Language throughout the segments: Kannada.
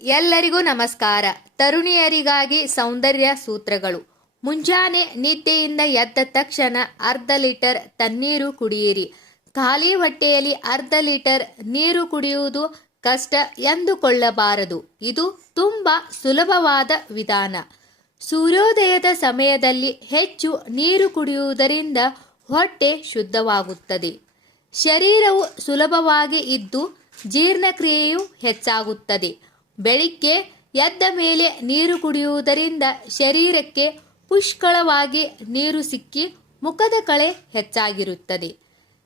ಎಲ್ಲರಿಗೂ ನಮಸ್ಕಾರ. ತರುಣಿಯರಿಗಾಗಿ ಸೌಂದರ್ಯ ಸೂತ್ರಗಳು. ಮುಂಜಾನೆ ನಿದ್ದೆಯಿಂದ ಎದ್ದ ತಕ್ಷಣ ಅರ್ಧ ಲೀಟರ್ ತಣ್ಣೀರು ಕುಡಿಯಿರಿ. ಖಾಲಿ ಹೊಟ್ಟೆಯಲ್ಲಿ ಅರ್ಧ ಲೀಟರ್ ನೀರು ಕುಡಿಯುವುದು ಕಷ್ಟ ಎಂದುಕೊಳ್ಳಬಾರದು. ಇದು ತುಂಬಾ ಸುಲಭವಾದ ವಿಧಾನ. ಸೂರ್ಯೋದಯದ ಸಮಯದಲ್ಲಿ ಹೆಚ್ಚು ನೀರು ಕುಡಿಯುವುದರಿಂದ ಹೊಟ್ಟೆ ಶುದ್ಧವಾಗುತ್ತದೆ. ಶರೀರವು ಸುಲಭವಾಗಿ ಇದ್ದು ಜೀರ್ಣಕ್ರಿಯೆಯು ಹೆಚ್ಚಾಗುತ್ತದೆ. ಬೆಳಿಗ್ಗೆ ಎದ್ದ ಮೇಲೆ ನೀರು ಕುಡಿಯುವುದರಿಂದ ಶರೀರಕ್ಕೆ ಪುಷ್ಕಳವಾಗಿ ನೀರು ಸಿಕ್ಕಿ ಮುಖದ ಕಳೆ ಹೆಚ್ಚಾಗಿರುತ್ತದೆ.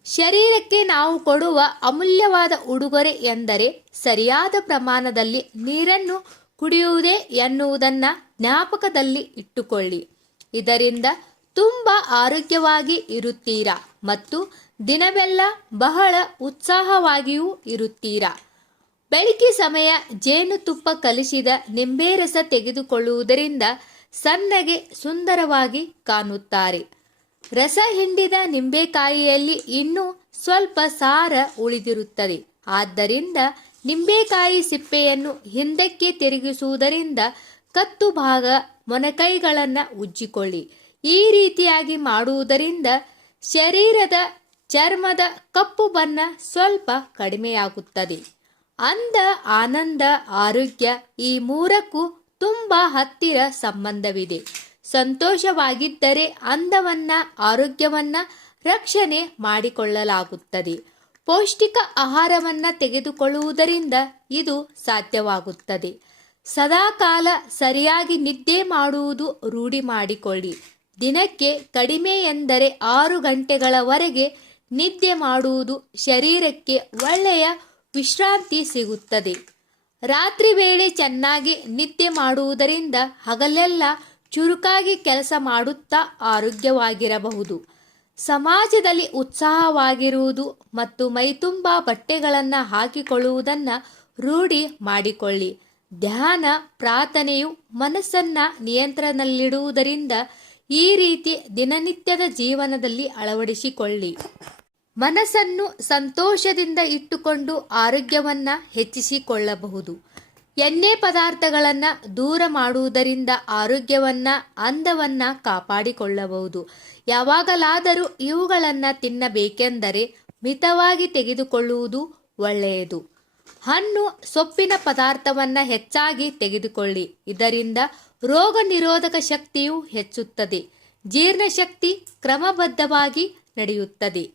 ಶರೀರಕ್ಕೆ ನಾವು ಕೊಡುವ ಅಮೂಲ್ಯವಾದ ಉಡುಗೊರೆ ಎಂದರೆ ಸರಿಯಾದ ಪ್ರಮಾಣದಲ್ಲಿ ನೀರನ್ನು ಕುಡಿಯುವುದೇ ಎನ್ನುವುದನ್ನು ಜ್ಞಾಪಕದಲ್ಲಿ ಇಟ್ಟುಕೊಳ್ಳಿ. ಇದರಿಂದ ತುಂಬಾ ಆರೋಗ್ಯವಾಗಿ ಇರುತ್ತೀರಾ ಮತ್ತು ದಿನವೆಲ್ಲ ಬಹಳ ಉತ್ಸಾಹವಾಗಿಯೂ ಇರುತ್ತೀರಾ. ಬೆಳಗ್ಗೆ ಸಮಯ ಜೇನುತುಪ್ಪ ಕಲಿಸಿದ ನಿಂಬೆ ರಸ ತೆಗೆದುಕೊಳ್ಳುವುದರಿಂದ ಸಣ್ಣಗೆ ಸುಂದರವಾಗಿ ಕಾಣುತ್ತಾರೆ. ರಸ ಹಿಂಡಿದ ನಿಂಬೆಕಾಯಿಯಲ್ಲಿ ಇನ್ನೂ ಸ್ವಲ್ಪ ಸಾರ ಉಳಿದಿರುತ್ತದೆ. ಆದ್ದರಿಂದ ನಿಂಬೆಕಾಯಿ ಸಿಪ್ಪೆಯನ್ನು ಹಿಂದಕ್ಕೆ ತಿರುಗಿಸುವುದರಿಂದ ಕತ್ತು ಭಾಗ ಮೊಣಕೈಗಳನ್ನು ಉಜ್ಜಿಕೊಳ್ಳಿ. ಈ ರೀತಿಯಾಗಿ ಮಾಡುವುದರಿಂದ ಶರೀರದ ಚರ್ಮದ ಕಪ್ಪು ಬಣ್ಣ ಸ್ವಲ್ಪ ಕಡಿಮೆಯಾಗುತ್ತದೆ. ಅಂದ, ಆನಂದ, ಆರೋಗ್ಯ ಈ ಮೂರಕ್ಕೂ ತುಂಬಾ ಹತ್ತಿರ ಸಂಬಂಧವಿದೆ. ಸಂತೋಷವಾಗಿದ್ದರೆ ಅಂದವನ್ನ, ಆರೋಗ್ಯವನ್ನ ರಕ್ಷಣೆ ಮಾಡಿಕೊಳ್ಳಲಾಗುತ್ತದೆ. ಪೌಷ್ಟಿಕ ಆಹಾರವನ್ನ ತೆಗೆದುಕೊಳ್ಳುವುದರಿಂದ ಇದು ಸಾಧ್ಯವಾಗುತ್ತದೆ. ಸದಾಕಾಲ ಸರಿಯಾಗಿ ನಿದ್ದೆ ಮಾಡುವುದು ರೂಢಿ ಮಾಡಿಕೊಳ್ಳಿ. ದಿನಕ್ಕೆ ಕಡಿಮೆ ಎಂದರೆ 6 ಗಂಟೆಗಳವರೆಗೆ ನಿದ್ದೆ ಮಾಡುವುದು ಶರೀರಕ್ಕೆ ಒಳ್ಳೆಯ ವಿಶ್ರಾಂತಿ ಸಿಗುತ್ತದೆ. ರಾತ್ರಿ ವೇಳೆ ಚೆನ್ನಾಗಿ ನಿದ್ದೆ ಮಾಡುವುದರಿಂದ ಹಗಲೆಲ್ಲ ಚುರುಕಾಗಿ ಕೆಲಸ ಮಾಡುತ್ತಾ ಆರೋಗ್ಯವಾಗಿರಬಹುದು. ಸಮಾಜದಲ್ಲಿ ಉತ್ಸಾಹವಾಗಿರುವುದು ಮತ್ತು ಮೈತುಂಬ ಬಟ್ಟೆಗಳನ್ನು ಹಾಕಿಕೊಳ್ಳುವುದನ್ನು ರೂಢಿ ಮಾಡಿಕೊಳ್ಳಿ. ಧ್ಯಾನ, ಪ್ರಾರ್ಥನೆಯು ಮನಸ್ಸನ್ನ ನಿಯಂತ್ರಣದಲ್ಲಿಡುವುದರಿಂದ ಈ ರೀತಿ ದಿನನಿತ್ಯದ ಜೀವನದಲ್ಲಿ ಅಳವಡಿಸಿಕೊಳ್ಳಿ. ಮನಸ್ಸನ್ನು ಸಂತೋಷದಿಂದ ಇಟ್ಟುಕೊಂಡು ಆರೋಗ್ಯವನ್ನ ಹೆಚ್ಚಿಸಿಕೊಳ್ಳಬಹುದು. ಎಣ್ಣೆ ಪದಾರ್ಥಗಳನ್ನು ದೂರ ಮಾಡುವುದರಿಂದ ಆರೋಗ್ಯವನ್ನ, ಅಂದವನ್ನ ಕಾಪಾಡಿಕೊಳ್ಳಬಹುದು. ಯಾವಾಗಲಾದರೂ ಇವುಗಳನ್ನು ತಿನ್ನಬೇಕೆಂದರೆ ಮಿತವಾಗಿ ತೆಗೆದುಕೊಳ್ಳುವುದು ಒಳ್ಳೆಯದು. ಹಣ್ಣು, ಸೊಪ್ಪಿನ ಪದಾರ್ಥವನ್ನ ಹೆಚ್ಚಾಗಿ ತೆಗೆದುಕೊಳ್ಳಿ. ಇದರಿಂದ ರೋಗ ನಿರೋಧಕ ಶಕ್ತಿಯು ಹೆಚ್ಚುತ್ತದೆ. ಜೀರ್ಣಶಕ್ತಿ ಕ್ರಮಬದ್ಧವಾಗಿ ನಡೆಯುತ್ತದೆ.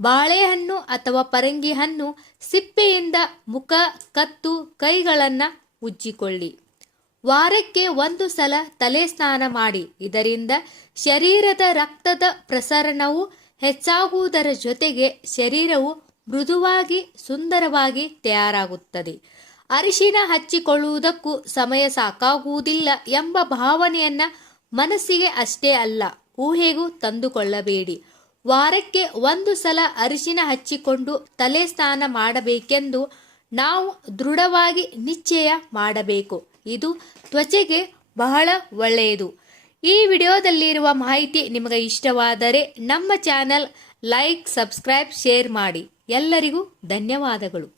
ಬಾಳೆಹಣ್ಣು ಅಥವಾ ಪರಂಗಿ ಹಣ್ಣು ಸಿಪ್ಪೆಯಿಂದ ಮುಖ, ಕತ್ತು, ಕೈಗಳನ್ನು ಉಜ್ಜಿಕೊಳ್ಳಿ. ವಾರಕ್ಕೆ 1 ಸಲ ತಲೆ ಸ್ನಾನ ಮಾಡಿ. ಇದರಿಂದ ಶರೀರದ ರಕ್ತದ ಪ್ರಸರಣವು ಹೆಚ್ಚಾಗುವುದರ ಜೊತೆಗೆ ಶರೀರವು ಮೃದುವಾಗಿ, ಸುಂದರವಾಗಿ ತಯಾರಾಗುತ್ತದೆ. ಅರಿಶಿನ ಹಚ್ಚಿಕೊಳ್ಳುವುದಕ್ಕೂ ಸಮಯ ಸಾಕಾಗುವುದಿಲ್ಲ ಎಂಬ ಭಾವನೆಯನ್ನ ಮನಸ್ಸಿಗೆ ಅಷ್ಟೇ ಅಲ್ಲ, ಊಹೆಗೂ ತಂದುಕೊಳ್ಳಬೇಡಿ. ವಾರಕ್ಕೆ 1 ಸಲ ಅರಿಶಿನ ಹಚ್ಚಿಕೊಂಡು ತಲೆ ಸ್ನಾನ ಮಾಡಬೇಕೆಂದು ನಾವು ದೃಢವಾಗಿ ನಿಶ್ಚಯ ಮಾಡಬೇಕು. ಇದು ತ್ವಚೆಗೆ ಬಹಳ ಒಳ್ಳೆಯದು. ಈ ವಿಡಿಯೋದಲ್ಲಿರುವ ಮಾಹಿತಿ ನಿಮಗೆ ಇಷ್ಟವಾದರೆ ನಮ್ಮ ಚಾನೆಲ್ ಲೈಕ್, ಸಬ್ಸ್ಕ್ರೈಬ್, ಶೇರ್ ಮಾಡಿ. ಎಲ್ಲರಿಗೂ ಧನ್ಯವಾದಗಳು.